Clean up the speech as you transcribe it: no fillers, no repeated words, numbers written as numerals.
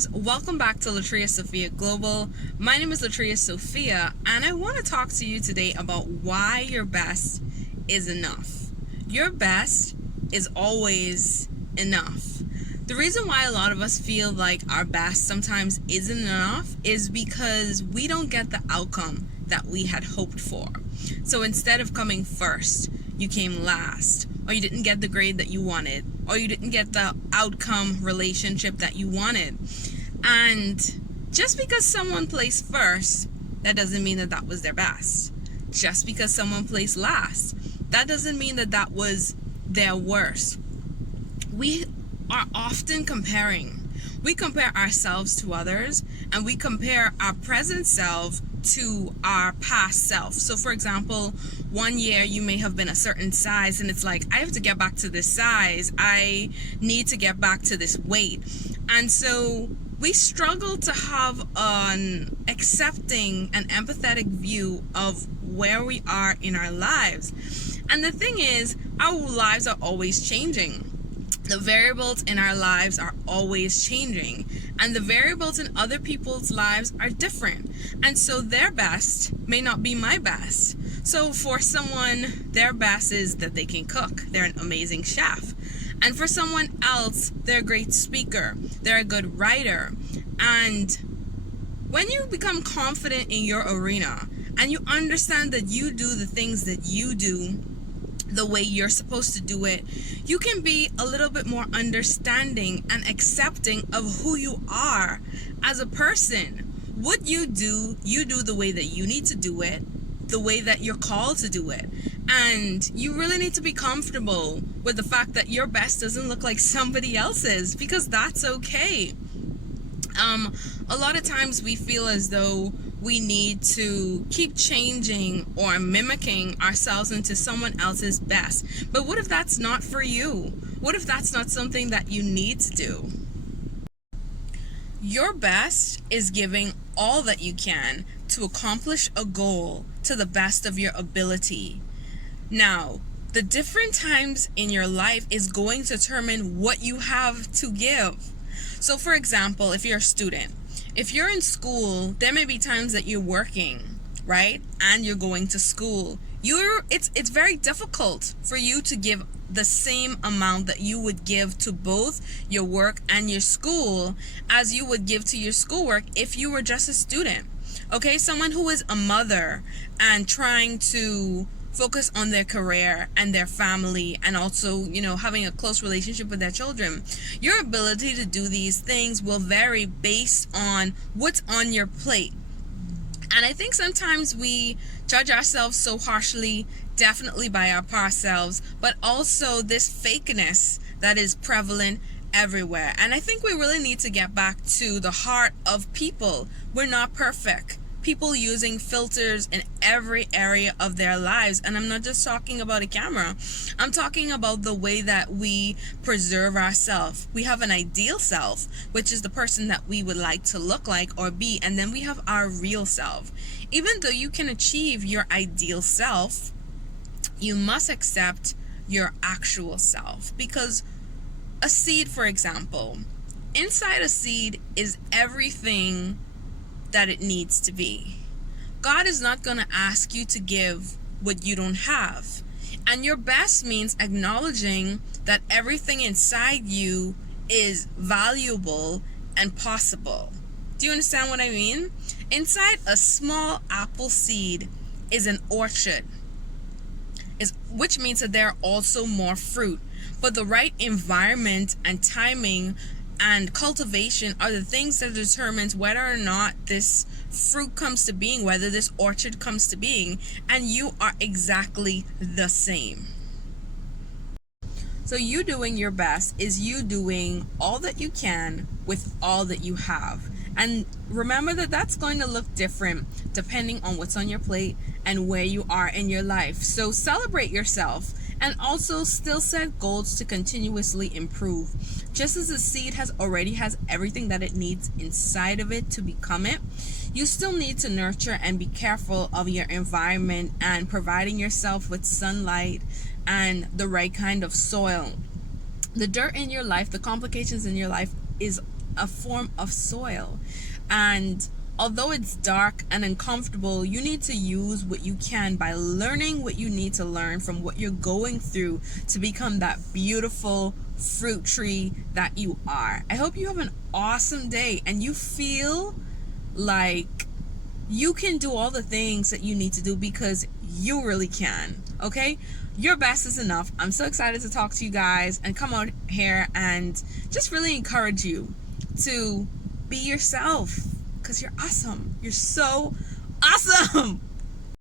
listeners, welcome back to Latria Sophia Global. My name is Latria Sophia, and I want to talk to you today about why your best is enough. Your best is always enough. The reason why a lot of us feel like our best sometimes isn't enough is because we don't get the outcome that we had hoped for. So instead of coming first, you came last, or you didn't get the grade that you wanted, or you didn't get the outcome relationship that you wanted. And just because someone placed first, that doesn't mean that that was their best. Just because someone placed last, that doesn't mean that that was their worst. We are often comparing. We compare ourselves to others, and we compare our present self to our past self. So for example, one year you may have been a certain size and it's like, I have to get back to this size. I need to get back to this weight. And so we struggle to have an accepting and empathetic view of where we are in our lives. And the thing is, our lives are always changing. The variables in our lives are always changing, and the variables in other people's lives are different. And so their best may not be my best. So for someone, their best is that they can cook. They're an amazing chef. And for someone else, they're a great speaker. They're a good writer. And when you become confident in your arena and you understand that you do the things that you do the way you're supposed to do it, you can be a little bit more understanding and accepting of who you are as a person. What you do the way that you need to do it, the way that you're called to do it. And you really need to be comfortable with the fact that your best doesn't look like somebody else's, because that's okay. A lot of times we feel as though we need to keep changing or mimicking ourselves into someone else's best. But what if that's not for you? What if that's not something that you need to do? Your best is giving all that you can to accomplish a goal to the best of your ability. Now, the different times in your life is going to determine what you have to give. So for example, if you're a student, if you're in school, there may be times that you're working, right? And you're going to school. It's very difficult for you to give the same amount that you would give to both your work and your school as you would give to your schoolwork if you were just a student. Okay, someone who is a mother and trying to focus on their career and their family, and also, having a close relationship with their children. Your ability to do these things will vary based on what's on your plate. And I think sometimes we judge ourselves so harshly, definitely by our past selves, but also this fakeness that is prevalent everywhere. And I think we really need to get back to the heart of people. We're not perfect. People using filters in every area of their lives. And I'm not just talking about a camera. I'm talking about the way that we preserve ourselves. We have an ideal self, which is the person that we would like to look like or be. And then we have our real self. Even though you can achieve your ideal self, you must accept your actual self. Because a seed, for example, inside a seed is everything that it needs to be. God is not going to ask you to give what you don't have. And your best means acknowledging that everything inside you is valuable and possible. Do you understand what I mean? Inside a small apple seed is an orchard, which means that there are also more fruit. But the right environment and timing and cultivation are the things that determines whether or not this fruit comes to being, whether this orchard comes to being. And you are exactly the same. So you doing your best is you doing all that you can with all that you have. And remember that that's going to look different depending on what's on your plate and where you are in your life. So celebrate yourself, and also still set goals to continuously improve. Just as a seed already has everything that it needs inside of it to become it, you still need to nurture and be careful of your environment and providing yourself with sunlight and the right kind of soil. The dirt in your life, the complications in your life is a form of soil. And although it's dark and uncomfortable, you need to use what you can by learning what you need to learn from what you're going through to become that beautiful fruit tree that you are. I hope you have an awesome day and you feel like you can do all the things that you need to do, because you really can. Okay? Your best is enough. I'm so excited to talk to you guys and come out here and just really encourage you to be yourself, because you're awesome. You're so awesome.